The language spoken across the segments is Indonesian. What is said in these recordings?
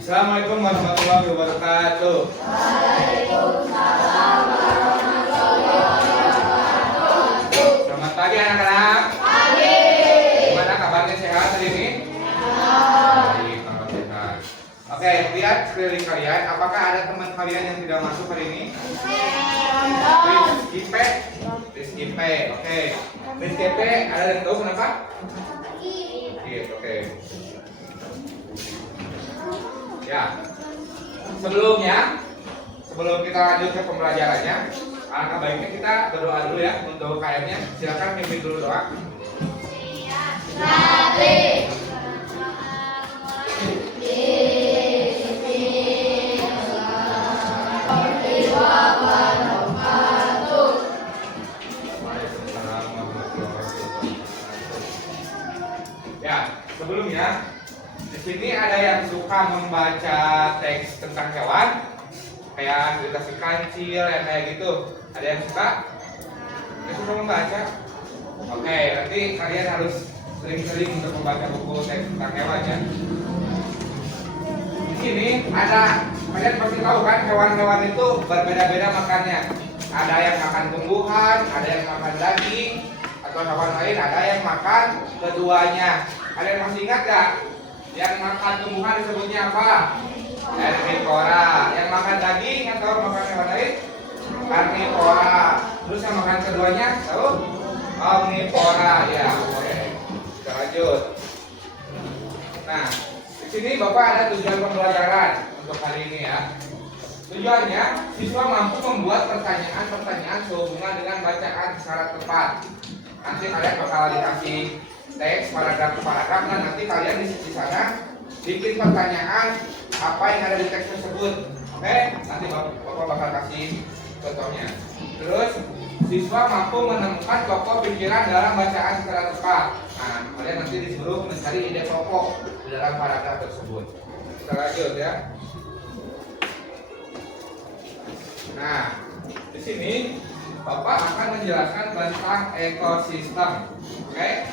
Assalamualaikum warahmatullahi wabarakatuh. Waalaikumsalam warahmatullahi wabarakatuh. Selamat pagi anak-anak. Pagi. Gimana kabarnya, sehat hari ini? Sehat. Baik, tambah sehat. Oke, lihat sekeliling kalian. Apakah ada teman kalian yang tidak masuk hari ini? Rizky P. Oke. Rizky P. Ada yang tahu kenapa? Sakit. Oke. Ya. Sebelum kita lanjut ke pembelajarannya, alangkah baiknya kita berdoa dulu ya untuk KM-nya. Silakan pimpin dulu doa. Sate. Ya, sebelumnya di sini ada yang suka membaca teks tentang hewan, kayak cerita si kancil, yang kayak gitu. Ada yang suka? Yang suka membaca? Oke, nanti kalian harus sering-sering untuk membaca buku teks tentang hewan ya. Di sini ada, kalian pasti tahu kan, hewan-hewan itu berbeda-beda makannya. Ada yang makan tumbuhan, ada yang makan daging, atau hewan lain ada yang makan keduanya. Kalian masih ingat gak? Yang makan tumbuhan disebutnya apa? Herbivora. Yang makan daging atau makan hewan lain? Karnivora. Terus yang makan keduanya tahu? Omnivora. Ya, oke. Kita lanjut. Nah, di sini Bapak ada tujuan pembelajaran untuk hari ini ya. Tujuannya, siswa mampu membuat pertanyaan-pertanyaan sehubungan dengan bacaan secara tepat. Nanti kalian bakal dikasih teks paragraf per paragraf, dan nanti kalian di sana bikin pertanyaan apa yang ada di teks tersebut. Oke, nanti Bapak bakal kasih contohnya. Terus, siswa mampu menemukan pokok pikiran dalam bacaan secara tepat. Nah, kalian nanti disuruh mencari ide pokok di dalam paragraf tersebut. Kita lanjut ya. Nah, di sini Bapak akan menjelaskan tentang ekosistem. Oke?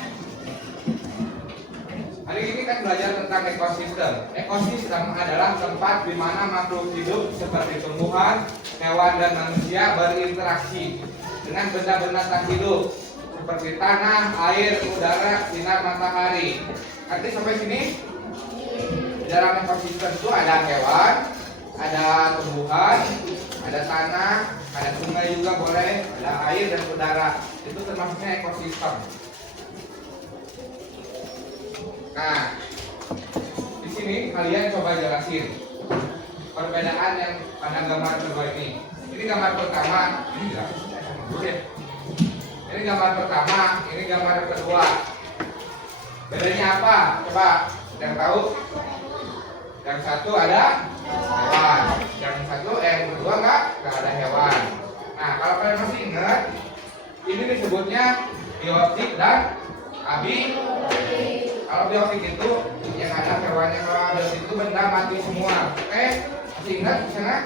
Hari ini kita belajar tentang ekosistem. Ekosistem adalah tempat di mana makhluk hidup seperti tumbuhan, hewan, dan manusia berinteraksi dengan benda-benda tak hidup seperti tanah, air, udara, sinar matahari. Nanti sampai sini. Di dalam ekosistem itu ada hewan, ada tumbuhan, ada tanah, ada sungai juga boleh, ada air dan udara. Itu termasuknya ekosistem. Nah, di sini kalian coba jelasin perbedaan yang pada gambar kedua ini. Ini gambar pertama, ini gambar pertama, ini gambar kedua. Bedanya apa? Coba yang tahu? Yang satu ada hewan, yang kedua nggak ada hewan. Nah, kalau kalian masih ingat, ini disebutnya biotik dan abiotik. Kalau biotik itu yang ada hewannya, kalau abiotik itu benda mati semua. Oke, masih ingat di sana?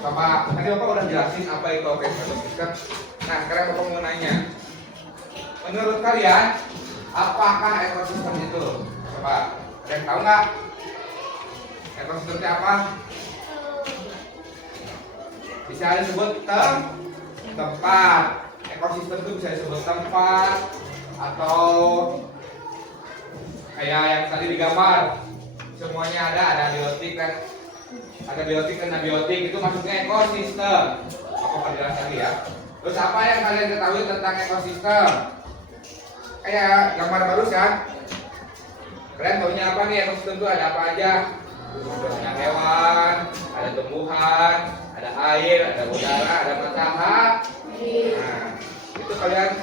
Coba, tadi Bapak udah jelasin apa itu ekosistem. Nah, sekarang Bapak mau nanya, menurut kalian apakah ekosistem itu? Coba, ada yang tahu nggak? Ekosistem itu apa? Bisa disebut tempat. Ekosistem itu bisa disebut tempat, atau kayak yang tadi digambar, semuanya ada biotik kan, ada biotik dan abiotik, itu masuknya ekosistem. Aku perjelas lagi ya. Terus apa yang kalian ketahui tentang ekosistem? Kayak gambar barusan, kalian tahunya apa nih? Ekosistem itu ada apa aja? Ada hewan, ada tumbuhan, ada air, ada udara, ada matahari. Nah, itu kalian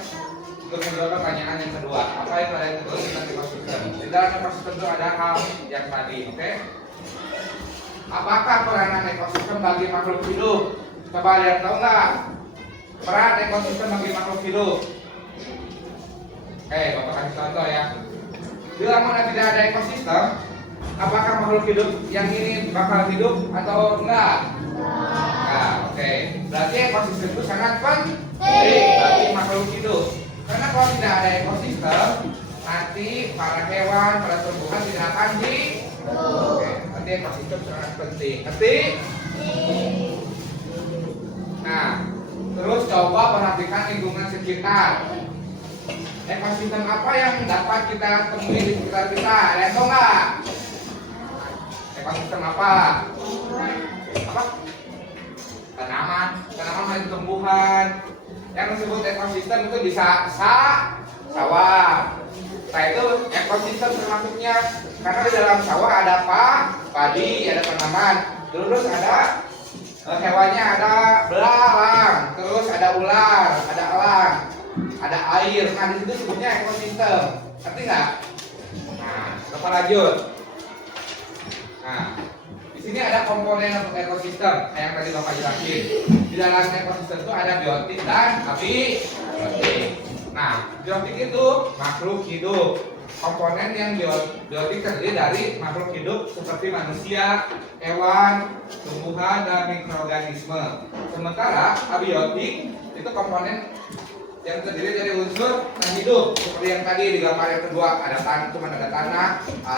untuk menjawab pertanyaan yang kedua. Apa yang kalian tahu tentang ekosistem? Di dalam ekosistem itu ada hal yang tadi, oke? Apakah peranan ekosistem bagi makhluk hidup? Coba lihat, tahu nggak? Peran ekosistem bagi makhluk hidup. Oke, Bapak kasih contoh ya. Bila mana tidak ada ekosistem, apakah makhluk hidup yang ini bakal hidup atau enggak? Enggak, oke. Berarti ekosistem itu sangat penting bagi makhluk hidup. Karena kalau tidak ada ekosistem, nanti para hewan, para tumbuhan tidak akan Oke, berarti ekosistem sangat penting. Ngerti? Nah, terus coba perhatikan lingkungan sekitar. Ekosistem apa yang dapat kita temui di sekitar kita? Ada yang tahu nggak? Ekosistem apa? Apa? Tanaman, tanaman itu tumbuhan. Yang disebut ekosistem itu bisa sawah. Nah itu ekosistem termasuknya karena di dalam sawah ada apa? Padi, ada tanaman. Terus ada hewannya, ada belalang. Terus ada ular, ada elang, ada air. Nah di situ sebutnya ekosistem. Ngerti nggak? Nah, coba lanjut. Nah, di sini ada komponen ekosistem yang tadi Bapak jelasin. Di dalam ekosistem itu ada biotik dan abiotik. Nah, biotik itu makhluk hidup. Komponen yang biotik terdiri dari makhluk hidup seperti manusia, hewan, tumbuhan, dan mikroorganisme. Sementara abiotik itu komponen yang terdiri dari unsur non hidup seperti yang tadi di gambar yang kedua ada tanah,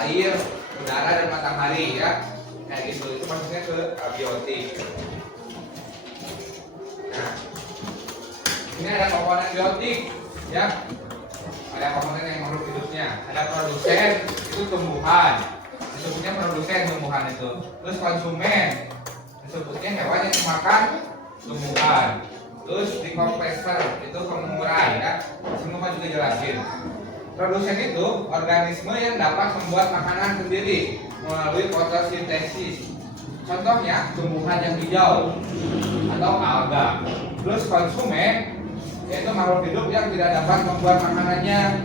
air, udara, dan matahari ya. Kayak gitu, itu maksudnya ke abiotik. Nah, ini ada komponen biotik ya. Ada komponen yang makhluk hidupnya. Ada produsen, itu tumbuhan. Disebutnya produsen tumbuhan itu. Terus konsumen, disebutnya hewan yang memakan tumbuhan. Terus decomposer, itu pengurai ya. Semua juga jelasin. Produsen itu organisme yang dapat membuat makanan sendiri melalui fotosintesis. Contohnya tumbuhan yang hijau atau alga. Terus konsumen yaitu makhluk hidup yang tidak dapat membuat makanannya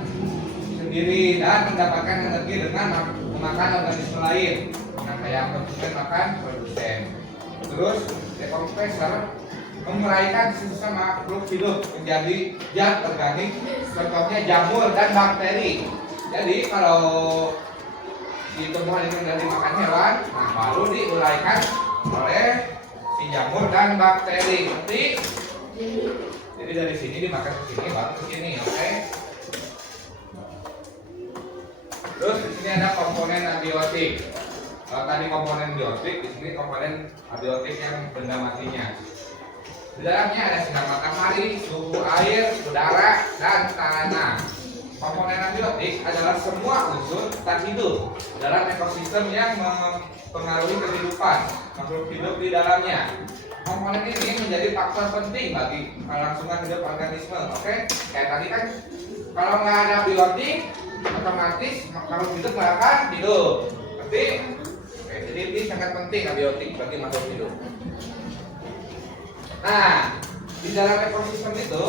sendiri dan mendapatkan energi dengan memakan organisme lain. Nah, kayak konsumen makan produsen. Terus decomposer menguraikan sisa makhluk hidup menjadi zat organik, contohnya jamur dan bakteri. Jadi kalau di tumbuhan itu sudah dimakan hewan, nah baru diuraikan oleh si jamur dan bakteri. Nanti jadi dari sini dimakan ke sini, baru ke sini, oke? Terus di sini ada komponen abiotik. Kalau tadi komponen biotik, di sini komponen abiotik yang benda matinya. Di dalamnya ada sinar matahari, suhu air, udara, dan tanah. Komponen abiotik adalah semua unsur tak hidup dalam ekosistem yang mempengaruhi kehidupan makhluk hidup di dalamnya. Komponen ini menjadi faktor penting bagi kelangsungan hidup organisme. Oke, kayak tadi kan kalau nggak ada biotik, otomatis makhluk hidup nggak akan hidup. Tapi, oke, jadi ini sangat penting abiotik bagi makhluk hidup. Nah, di dalam ekosistem itu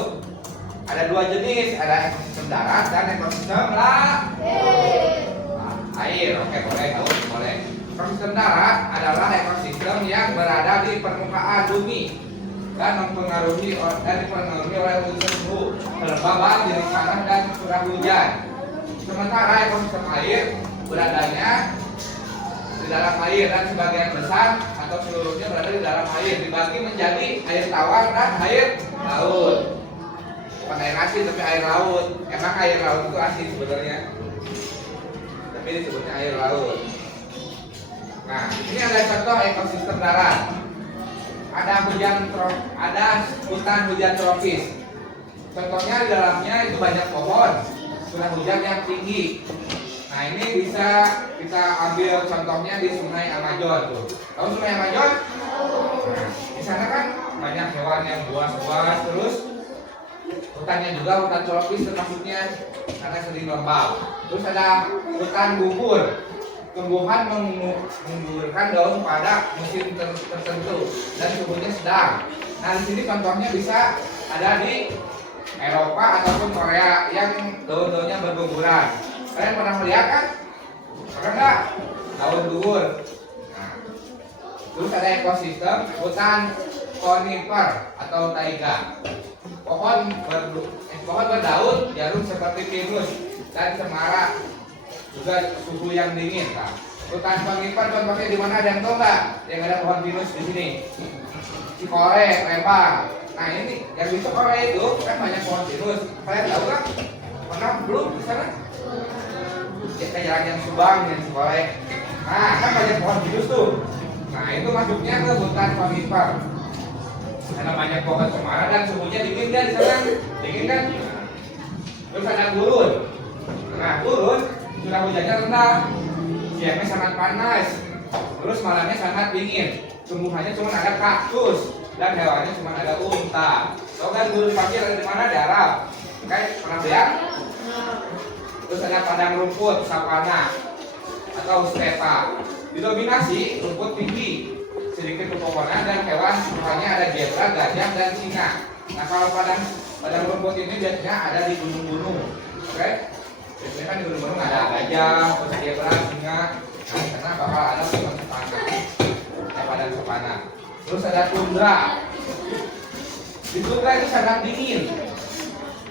ada dua jenis, ada ekosistem darat dan ekosistem air. Oke, boleh. Ekosistem darat adalah ekosistem yang berada di permukaan bumi dan dipengaruhi oleh unsur suhu, kelembaban, jenis tanah, dan curah hujan. Sementara ekosistem air beradanya di dalam air dan sebagian besar atau seluruhnya berada di dalam air, dibagi menjadi air tawar dan air laut. Bukan air asin tapi air laut. Emang air laut itu asin sebenarnya, tapi disebutnya air laut. Nah, ini ada contoh ekosistem darat. Ada hutan hujan tropis. Contohnya di dalamnya itu banyak pohon, curah hujan yang tinggi. Nah, ini bisa kita ambil contohnya di Sungai Amazon tuh. Tahu Sungai Amazon? Nah, di sana kan banyak hewan yang buas-buas, terus hutannya juga hutan tropis termasuknya karena sering lembab. Terus ada hutan gugur. Tumbuhan menggugurkan daun pada musim tertentu dan suhunya sedang. Nah, di sini contohnya bisa ada di Eropa ataupun Korea yang daun-daunnya berguguran. Kalian pernah melihat kan? Pernah nggak? Daun gugur. Nah, terus ada ekosistem hutan konifer atau taiga. Pohon berdaun jarum seperti pinus dan cemara, juga suhu yang dingin. Nah, hutan konifer contohnya di mana, ada yang tahu nggak? Yang ada pohon pinus di sini. Cikore, Lembang. Nah, ini yang di Cikore itu kan banyak pohon pinus. Kalian tahu nggak? Pernah belum di sana? Kayak jalan yang Subang, yang Cikore. Nah, kan banyak pohon pinus tuh. Nah, itu masuknya ke hutan konifer. Karena banyak pohon cemara dan suhunya dingin kan di sana? Dingin kan? Nah, terus ada gurun. Nah, gurun curah hujannya rendah. Siangnya sangat panas. Terus malamnya sangat dingin. Tumbuhannya cuma ada kaktus dan hewannya cuma ada unta. Tahu kan gurun pasir ada di mana? Di Arab. Oke, pernah lihat? Terus ada padang rumput, savana atau stepa. Didominasi rumput tinggi, sedikit pepohonan dan hewan bukannya ada zebra, gajah dan singa. Nah, kalau padang rumput ini biasanya ada di gunung-gunung. Oke? Biasanya kan di gunung-gunung ada gajah, terus zebra, singa. Nah, karena bakal ada savana. Padang savana. Terus ada tundra. Di tundra itu sangat dingin.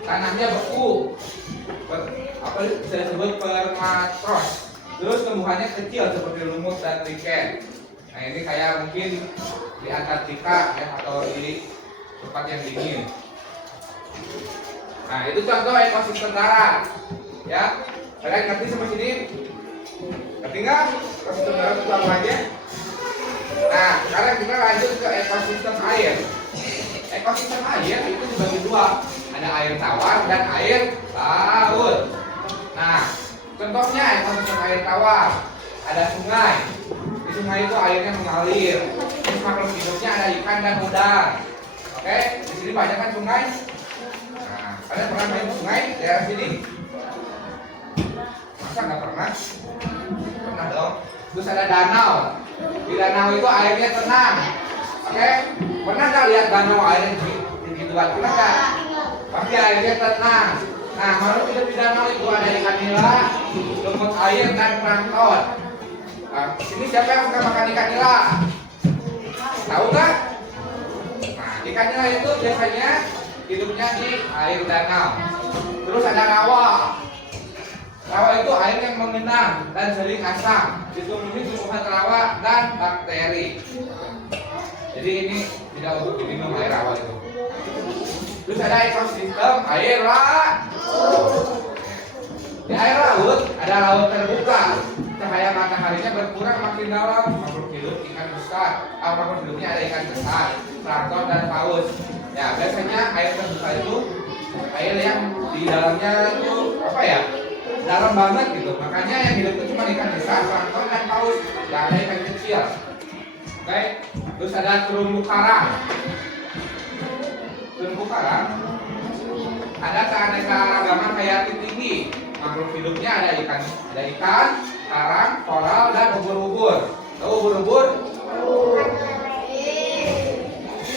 Tanahnya beku. Apa disebut permafrost. Terus tumbuhannya kecil seperti lumut dan lichen. Nah, ini kayak mungkin di Antartika ya, atau di tempat yang dingin. Nah, itu contoh ekosistem darat. Ya, kalian ngerti sampai sini? Ngerti nggak? Ekosistem darat itu apa aja? Nah, sekarang kita lanjut ke ekosistem air. Ekosistem air itu dibagi dua. Ada air tawar dan air laut. Nah, contohnya ekosistem air tawar. Ada sungai. Di sungai itu airnya mengalir. Terus makhluk hidupnya ada ikan dan udang. Oke, di sini banyak kan sungai. Nah, kalian pernah main sungai di daerah sini? Masa nggak pernah? Pernah dong. Terus ada danau. Di danau itu airnya tenang. Oke, pernah nggak lihat danau airnya begituan? Pernah nggak? Pasti airnya tenang. Nah, makhluk hidup di danau itu ada ikan nila, lumut air dan plankton. Nah, ini siapa yang suka makan ikan nila? Tahu nggak? Nah, ikan nila itu biasanya hidupnya di air danau. Terus ada rawa. Rawa itu air yang mengenang dan sering asam. Ditumbuhi tumbuhan rawa dan bakteri. Jadi ini tidak untuk diminum air rawa itu. Terus ada ekosistem air laut. Di air laut ada laut terbuka. Cahaya mataharinya berkurang makin dalam. Makhluk hidup ikan besar. Makhluk hidupnya ada ikan besar, plankton dan paus. Ya, biasanya air terbuka itu air yang di dalamnya itu apa ya? Dalam banget gitu. Makanya yang hidup itu cuma ikan besar, plankton dan paus. Gak ada ikan kecil. Oke. Terus ada terumbu karang. Terumbu karang ada keanekaragaman hayati tinggi. Makhluk hidupnya ada ikan, karang, koral dan ubur-ubur. Tahu ubur-ubur?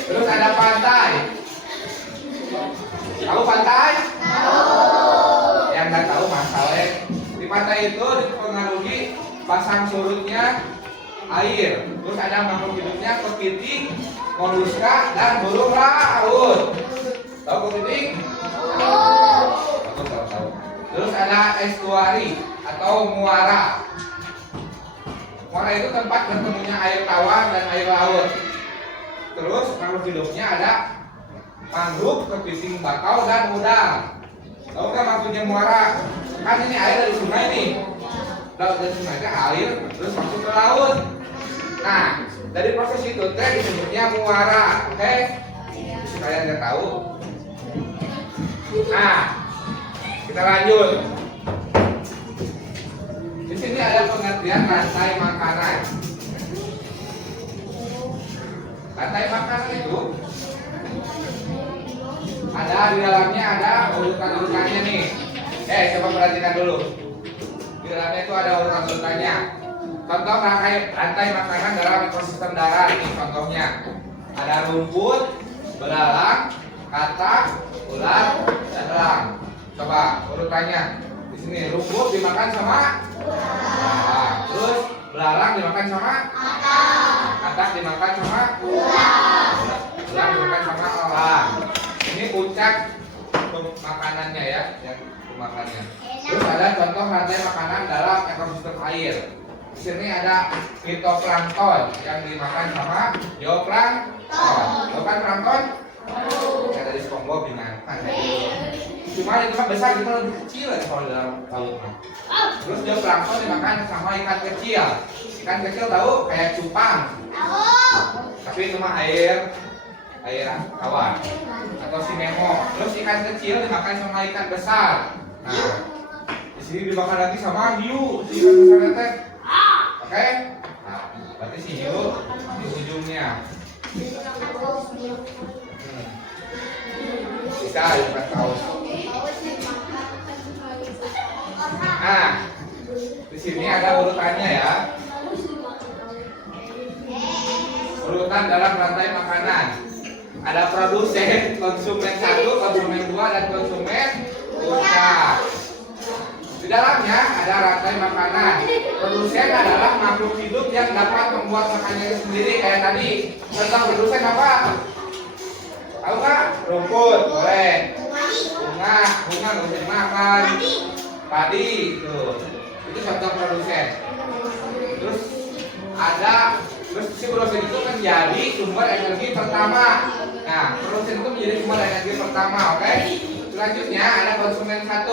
Terus ada pantai. Tahu pantai? Yang nggak tahu masalah. Di pantai itu dipengaruhi pasang surutnya air. Terus ada makhluk hidupnya kepiting, moluska dan burung laut. Tahu kepiting? Tahu. Terus ada estuari atau muara. Muara itu tempat bertemunya air tawar dan air laut. Terus makhluk hidupnya ada mangrove, kepiting bakau dan udang. Tahu nggak maksudnya muara? Kan ini air dari sungai nih. Laut dari sungai itu air terus masuk ke laut. Nah, dari proses itu teh disebutnya muara. Oke? Kalian nggak tahu? Nah, kita lanjut. Di sini ada pengertian rantai makanan. Rantai makanan itu ada di dalamnya ada urutan-urutannya nih. Coba perhatikan dulu. Di dalamnya itu ada urutan-urutannya. Contoh rantai makanan dalam ekosistem darat ini contohnya. Ada rumput, belalang, katak, ulat, dan elang. Coba urutannya. Di sini rumput dimakan sama ulat. Terus belalang dimakan sama katak dimakan sama ulat dimakan sama elang. Ini puncak makanannya ya, yang makannya. Terus ada contoh rantai makanan dalam ekosistem air. Di sini ada fitoplankton yang dimakan sama zooplankton. Tahu kan plankton? Ya dari SpongeBob dimakan. Cuma itu mah besar, itu lebih kecil ya kalau dalam laut mah. Terus dia plankton dimakan sama ikan kecil. Ikan kecil tahu kayak cupang. Tapi itu mah air tawar atau si Nemo. Terus ikan kecil dimakan sama ikan besar. Nah, di sini dimakan lagi sama hiu, si ikan besar teh. Oke? Nah, berarti si hiu di ujungnya. Bisa dimakan paus. Nah, di sini ada urutannya ya. Urutan dalam rantai makanan. Ada produsen, konsumen 1, konsumen 2, dan konsumen puncak. Di dalamnya ada rantai makanan. Produsen adalah makhluk hidup yang dapat membuat makanannya sendiri kayak tadi. Contoh produsen apa? Tahu nggak? Rumput, boleh. Bunga nggak bisa dimakan. Padi, tuh. Itu contoh produsen. Terus si produsen itu menjadi sumber energi pertama. Nah, produsen itu menjadi sumber energi pertama, oke? Selanjutnya ada konsumen 1.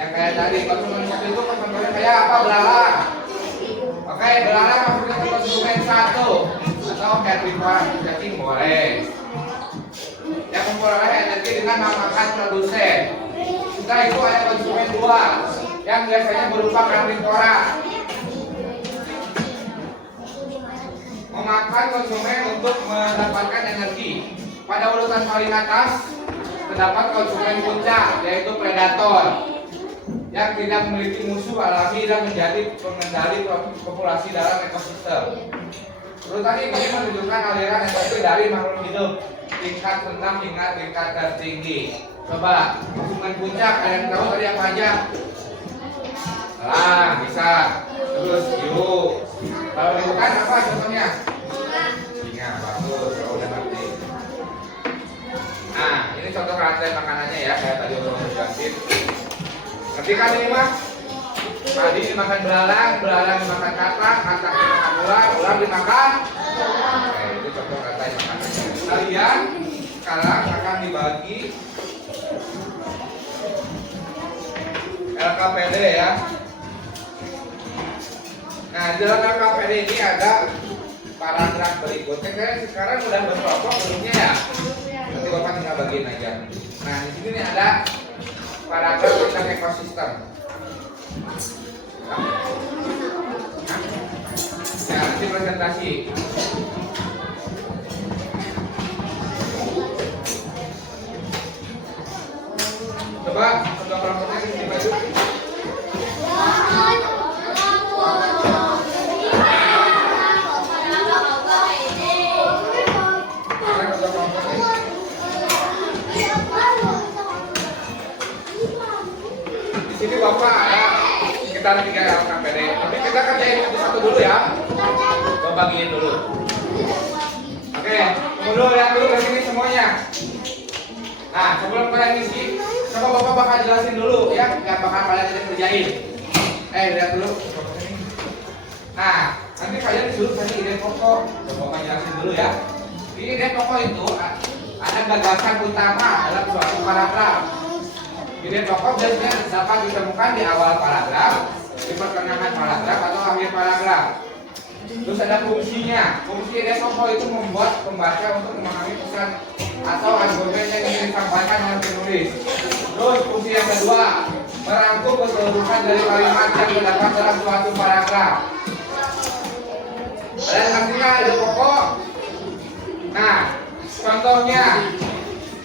Yang kayak tadi, konsumen 1 itu konsumennya kayak apa? Belalang. Oke, belalang maksudnya konsumen 1. Atau herbivora, cacing boleh. Yang memperoleh energi dengan memakan produsen. Setelah itu ada konsumen 2 yang biasanya berupa karnivora. Memakan konsumen untuk mendapatkan energi. Pada urutan paling atas terdapat konsumen puncak, yaitu predator yang tidak memiliki musuh alami dan menjadi pengendali populasi dalam ekosistem. Urutan ini menunjukkan aliran energi dari makhluk hidup tingkat rendah hingga tingkat tertinggi. Coba konsumen puncak, ada yang tahu tadi apa aja? Elang bisa, terus hiu. Kalau dimakan apa contohnya? Singa, bagus, kalau udah ngerti. Nah, ini contoh rantai makanannya ya, kayak tadi udah jelasin. Ngerti kan ini mah? Tadi dimakan belalang dimakan katak dimakan ular dimakan. Oke, itu contoh rantai makanannya. Kalian sekarang akan dibagi LKPD ya. Nah, di dalam LKPD ini ada paragraf berikutnya. Kalian sekarang udah berkelompok belumnya ya? Nanti Bapak tinggal bagiin aja. Nah, di sini nih ada paragraf tentang ekosistem. Nah, nanti presentasi. Coba kedua kelompoknya di sini baju. Di sini Bapak ada sekitar 3 LKPD. Tapi kita kerjain satu dulu ya. Coba bagiin dulu. Oke, dulu lihat dulu ke sini semuanya. Nah, sebelum kalian ngisi, coba Bapak bakal jelasin dulu ya, yang bakal kalian kerjain. Lihat dulu. Nah, nanti kalian disuruh kasih ide pokok. Coba Bapak jelasin dulu ya. Ini ide pokok itu ada gagasan utama dalam suatu paragraf. Ide pokok biasanya dapat ditemukan di awal paragraf, di pertengahan paragraf atau akhir paragraf. Terus ada fungsinya. Fungsi ide pokok itu membuat pembaca untuk memahami pesan atau argumen yang ingin disampaikan oleh penulis. Terus fungsi yang kedua, merangkum keseluruhan dari kalimat yang terdapat dalam suatu paragraf. Kalian ngerti nggak ide pokok? Nah, contohnya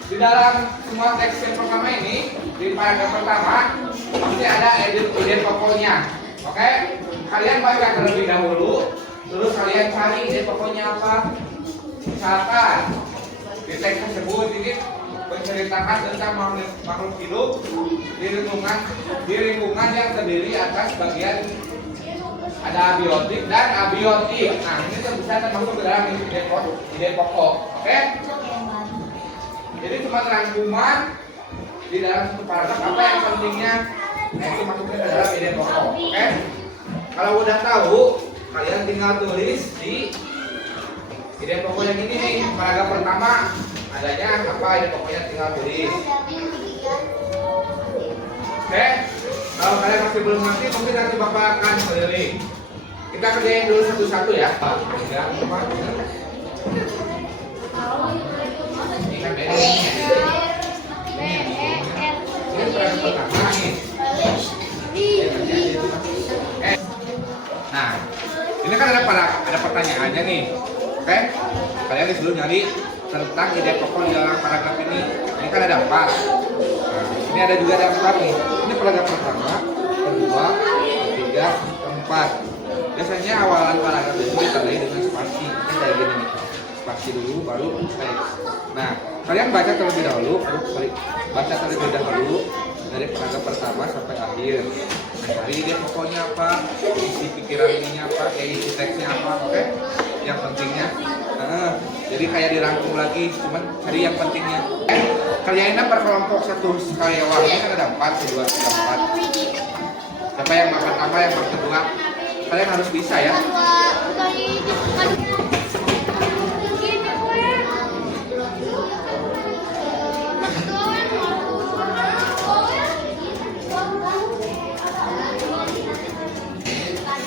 di dalam semua teks yang pertama ini, di paragraf pertama pasti ada ide pokoknya. Oke? Kalian baca terlebih dahulu, terus kalian cari ide pokoknya apa. Misalkan di teks tersebut ini menceritakan tentang makhluk hidup di lingkungan yang terdiri atas bagian ada abiotik dan abiotik. Nah, ini bisa termasuk ke dalam ide pokok. Oke? Jadi cuma rangkuman di dalam satu paragraf apa yang pentingnya, nah itu masuknya ke dalam ide pokok. Oke? Kalau udah tahu, kalian tinggal tulis di ide pokok yang ini nih, paragraf pertama adanya apa ide pokoknya tinggal tulis. Oke, kalau kalian masih belum ngerti, mungkin nanti Bapak akan keliling. Kita kerjain dulu satu-satu ya. 3, 4. Ini kan beda ini. Ini perang pertama nih. Nah, ini kan ada pertanyaannya nih. Oke, kalian disuruh nyari tentang ide pokok di dalam paragraf ini. Ini kan ada 4. Nah, ini ada juga ada 4 nih. Ini paragraf pertama, kedua, ketiga, keempat. Biasanya awalan paragraf itu ditandai dengan spasi. Ini kayak gini nih. Spasi dulu, baru teks. Nah, kalian baca terlebih dahulu, baca terlebih dahulu dari paragraf pertama sampai akhir. Cari ide pokoknya apa, isi pikiran ininya apa, isi teksnya apa, oke? Yang pentingnya. Jadi kayak dirangkum lagi, cuman cari yang pentingnya. Kerjainnya per kelompok satu karyawan. Ini kan ada 4, 2, 3, 4. Siapa yang pertama, yang kedua, kalian harus bisa ya.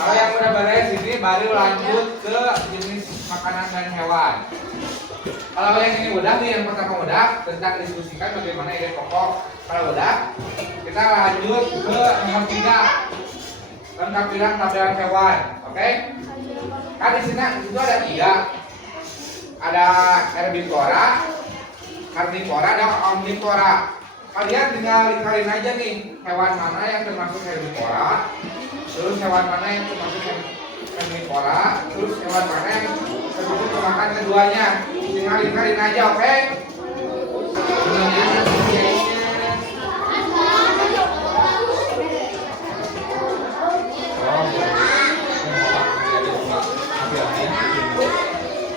Kalau yang udah beres ini baru lanjut ke jenis makanan dan hewan. Kalau yang ini udah nih, yang pertama udah tentang diskusikan bagaimana ide pokok. Kalau udah, kita lanjut ke nomor 3 tentang tampilan tampilan hewan. Oke? Kan di sini itu ada 3. Ada herbivora, karnivora, dan omnivora. Kalian tinggal dikaliin aja nih hewan mana yang termasuk herbivora, terus hewan mana yang termasuk karnivora, terus hewan mana yang termasuk pemakan keduanya. Tinggal dikaliin aja, oke?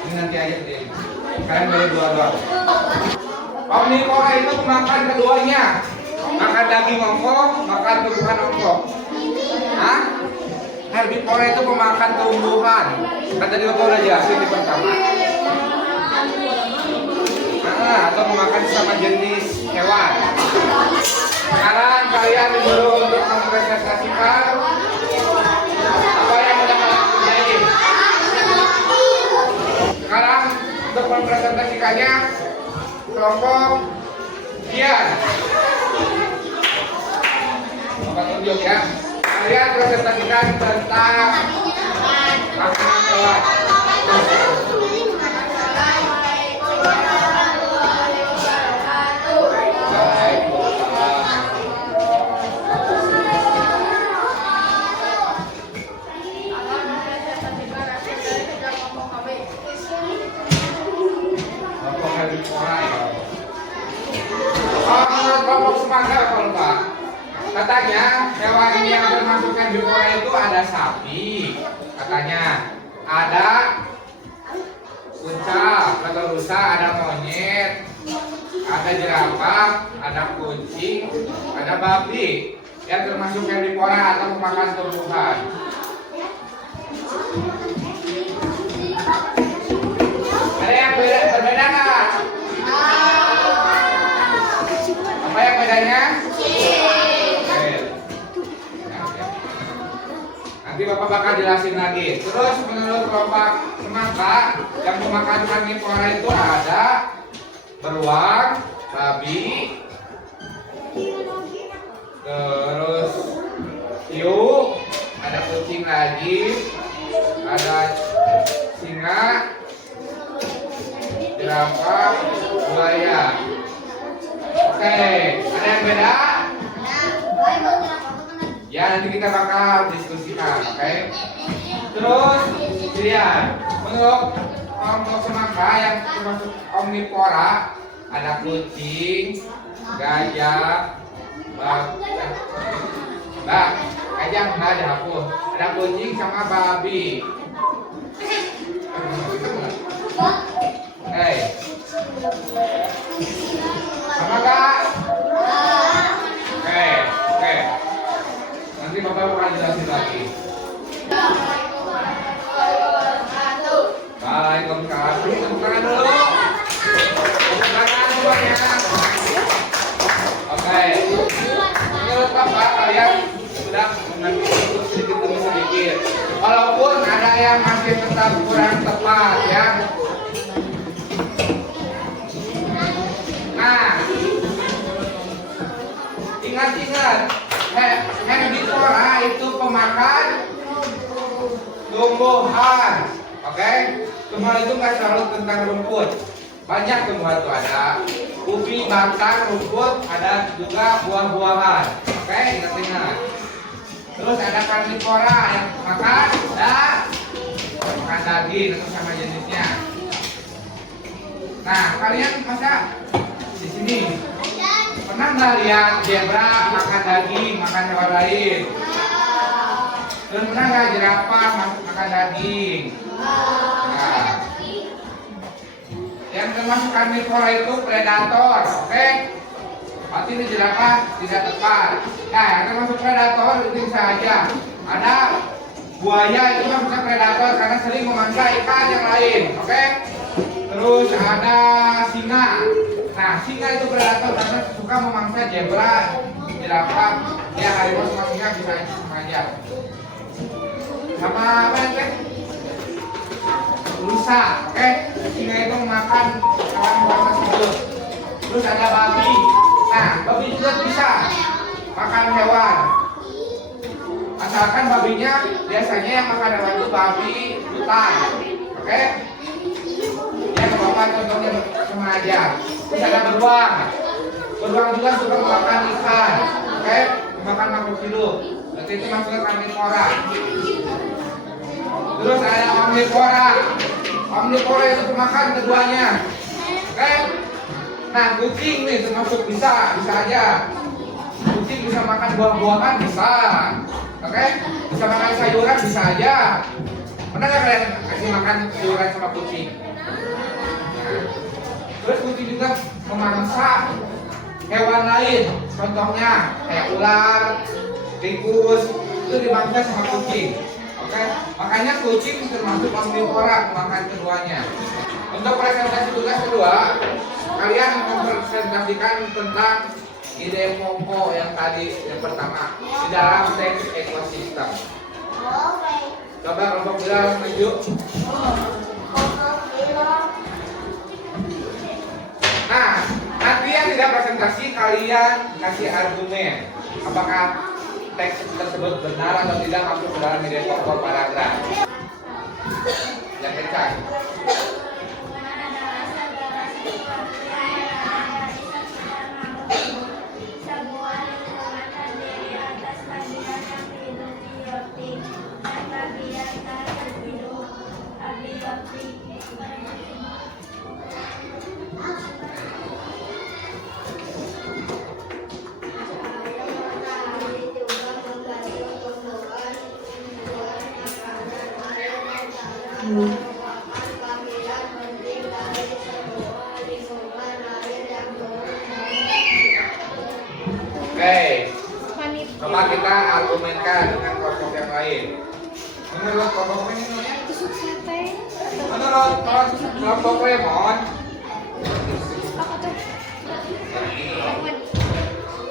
Ini nanti aja deh. Kalian boleh dua-dua. Omnivora itu makan keduanya, makan daging ongkong, makan tumbuhan ongkong. Hah? Herbivora itu pemakan tumbuhan. Kan tadi Bapak udah jelasin di pertama. Atau memakan sama jenis hewan. Sekarang kalian disuruh untuk mempresentasikan apa yang udah kalian kerjain. Sekarang untuk mempresentasikannya kelompok Kian. Bapak tunjuk ya. Kalian presentasikan tentang makanan hewan. Kelompok semangka kalau Pak. Katanya hewan yang termasuk herbivora itu ada sapi, katanya ada unta, atau rusa, ada monyet, ada jerapah, ada kucing, ada babi yang termasuk herbivora atau pemakan tumbuhan. Ada yang berbeda nggak? Apa yang bedanya? Nanti Bapak bakal jelasin lagi. Terus menurut kelompok semangka yang memakan karnivora itu ada beruang, babi, terus hiu, ada kucing lagi, ada singa, jerapah, buaya. Oke, ada yang beda? Ya, nanti kita bakal diskusikan, oke? Terus, lihat, menurut kelompok semangka yang termasuk omnivora, ada kucing, gajah, gajah nggak ada aku, ada kucing sama babi. Hey, sama kak? Oke. Nanti Bapak bakal jelasin lagi. Waalaikumsalam. Tepuk tangan dulu. Tepuk tangan semuanya. Oke. Menurut Bapak dianggap kurang tepat ya. Nah, ingat-ingat, herbivora itu pemakan tumbuhan. Oke, tumbuhan itu nggak selalu tentang rumput. Banyak tumbuhan itu ada ubi, batang, rumput, ada juga buah-buahan. Oke, ingat-ingat. Terus ada karnivora yang makan daging atau sama jenisnya. Nah, kalian masa di sini pernah nggak lihat zebra makan daging, makan hewan lain? Dan pernah nggak jerapah makan daging? Nah, yang termasuk karnivora itu predator, oke? Berarti ini jerapah tidak tepat. Nah, yang termasuk predator itu bisa aja. Ada buaya itu masuknya predator karena sering memangsa ikan yang lain, oke? Terus ada singa. Nah, singa itu predator karena suka memangsa zebra, jerapah, ya harimau sama singa bisa aja. Sama apa ya? Rusa, oke? Singa itu memakan hewan-hewan tersebut. Terus ada babi. Nah, babi juga bisa makan hewan. Asalkan babinya biasanya yang makan hewan itu babi hutan, oke? Ya, bapak contohnya sama aja. Terus ada beruang. Beruang juga suka makan ikan, oke? Makan makhluk hidup. Berarti itu masuknya karnivora. Terus ada omnivora. Omnivora itu pemakan keduanya, oke? Nah, kucing nih termasuk bisa aja. Kucing bisa makan buah-buahan bisa, oke? Bisa makan sayuran bisa aja. Pernah nggak kalian kasih makan sayuran sama kucing? Nah, terus kucing juga memangsa hewan lain. Contohnya kayak ular, tikus itu dimangsa sama kucing. Oke, makanya kucing termasuk omnivora, makan keduanya. Untuk presentasi tugas kedua, kalian mempresentasikan tentang ide pokok yang tadi yang pertama di dalam teks ekosistem. Coba kelompok bilang maju. Nah, nanti yang tidak presentasi kalian kasih argumen apakah teks tersebut benar atau tidak masuk ke dalam ide pokok paragraf. Yang kencang. Oke, coba kita argumenkan dengan kelompok yang lain. Menurut kelompok ini, menurut kelompok Lemon,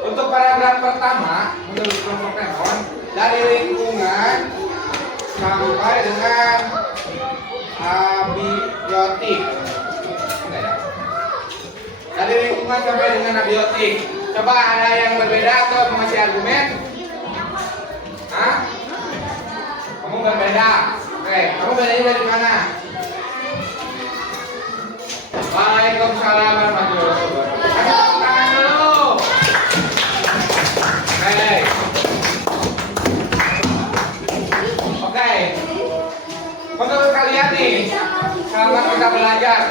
untuk paragraf pertama, menurut kelompok Lemon, dari lingkungan sampai dengan abiotik. Dari lingkungan sampai dengan abiotik. Coba ada yang berbeda atau mengasih argumen? Hah? Kamu berbeda. Oke, kamu bedanya dari mana? Waalaikumsalam warahmatullahi wabarakatuh. Ada tangan dulu. Oke. Menurut kalian nih, selama kita belajar,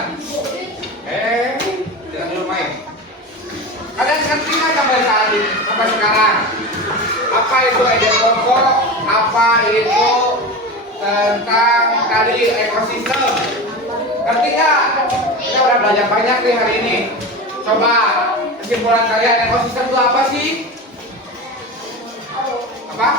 jangan dulu main. Kalian ngerti nggak sampai saat ini, sampai sekarang? Apa itu ide pokok? Apa itu tentang tadi ekosistem? Ngerti nggak? Kita udah belajar banyak nih hari ini. Coba kesimpulan kalian, ekosistem itu apa sih? Apa?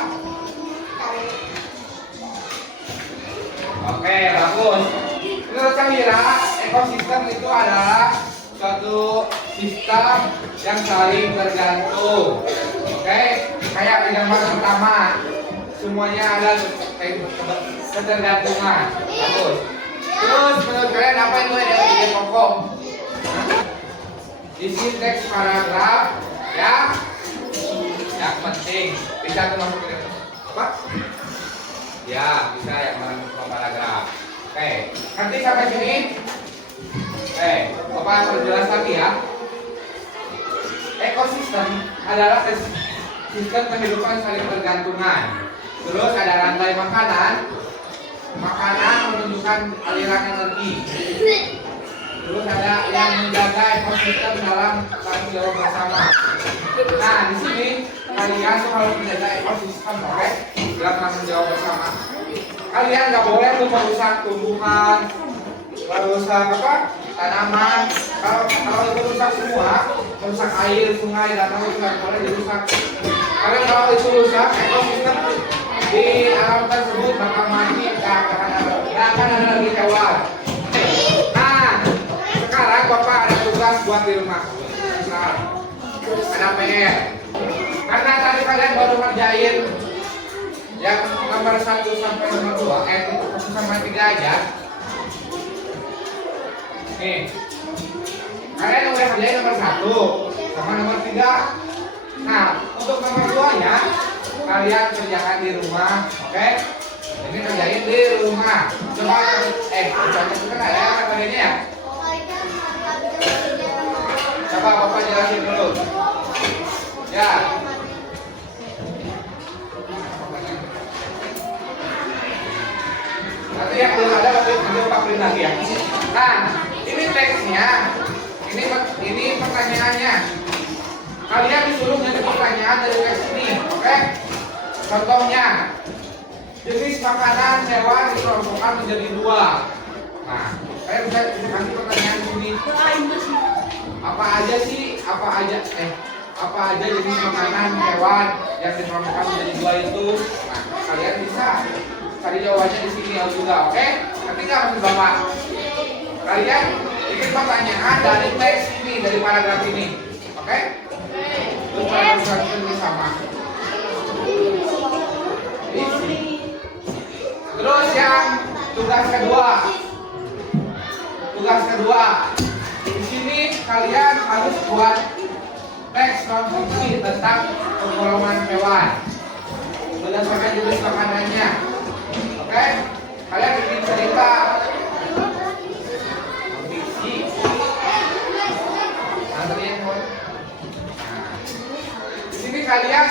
Oke, bagus. Menurut Samira, ekosistem itu adalah suatu sistem yang saling bergantung. Oke, kayak gambar pertama, semuanya ada ketergantungan. Bagus. Terus menurut kalian apa itu yang jadi pokok? Isi teks paragraf yang penting. Bisa tuh masuk ke apa? Ya, bisa yang paragraf. Oke, nanti sampai sini. Bapak perjelas lagi ya. Ekosistem adalah sistem kehidupan saling bergantungan. Terus ada rantai makanan. Makanan menunjukkan aliran energi. Terus ada yang menjaga ekosistem dalam tanggung jawab bersama. Nah, di sini kalian tuh harus menjaga ekosistem, oke? Dalam tanggung jawab bersama. Kalian nggak boleh tuh merusak tumbuhan, merusak apa? Tanaman. Kalau itu rusak semua, merusak air, sungai, danau itu nggak boleh dirusak. Karena kalau itu rusak, ekosistem di alam tersebut bakal mati, nggak akan ada lagi hewan. Nah, sekarang Bapak ada tugas buat di rumah. Sekarang ada PR. Karena tadi kalian baru ngerjain yang nomor 1 sampai nomor 2, 1 sampai 3 aja. Nih, kalian udah kerjain nomor 1 sama nomor 3. Nah, untuk nomor 2-nya kalian kerjakan di rumah, oke? Ini kerjain di rumah. Coba, coba kan ada materinya ya? Coba Bapak jelasin dulu. Ya. Nanti yang belum ada nanti Bapak print lagi ya. Nah, ini teksnya, ini pertanyaannya. Kalian disuruh menjadi pertanyaan dari teks ini, oke? Contohnya, jenis makanan hewan dikelompokkan menjadi 2. Nah, kalian bisa kasih pertanyaan ini. Apa aja jenis makanan hewan yang dikelompokkan menjadi 2 itu? Nah, kalian bisa cari jawabannya di sini juga, oke? Nanti nggak masih Bapak. Kalian bikin pertanyaan dari teks ini, dari paragraf ini, oke? Terus paragraf ini sama. Terus yang tugas kedua, di sini kalian harus buat teks non-fiksi tentang penggolongan hewan berdasarkan jenis makanannya. Oke, kalian bikin cerita fiksi. Di sini kalian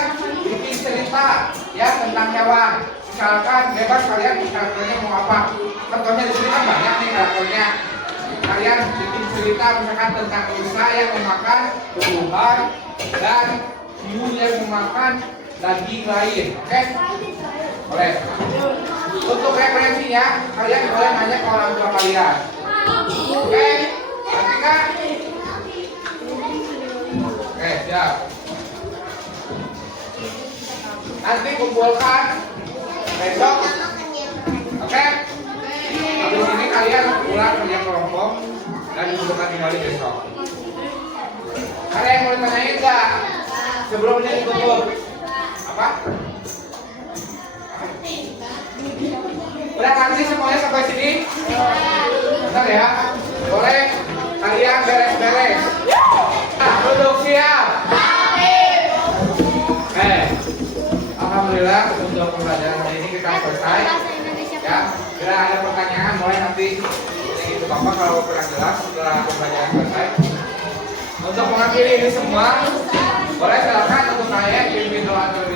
bikin cerita ya tentang hewan. Misalkan bebas kalian karakternya mau apa. Contohnya di sini kan banyak nih karakternya. Kalian bikin cerita misalkan tentang rusa yang memakan tumbuhan dan hiu yang memakan daging lain. Oke? Boleh. Untuk referensinya kalian boleh nanya ke orang tua kalian. Oke? Nanti kan? Oke, siap. Nanti kumpulkan besok. Oke? Habis ini kalian pulang kerja kelompok dan dikumpulkan kembali besok. Kalian mau tanyain nggak? Sebelumnya ditutup. Apa? Udah nanti semuanya sampai sini? Bentar ya. Boleh kalian beres-beres. Nah, duduk siap. Alhamdulillah untuk pembelajaran hari ini kita selesai. Ya, bila ada pertanyaan boleh nanti itu Bapak kalau kurang jelas setelah pembelajaran selesai. Untuk mengakhiri ini semua, boleh silakan untuk saya pimpin doa terlebih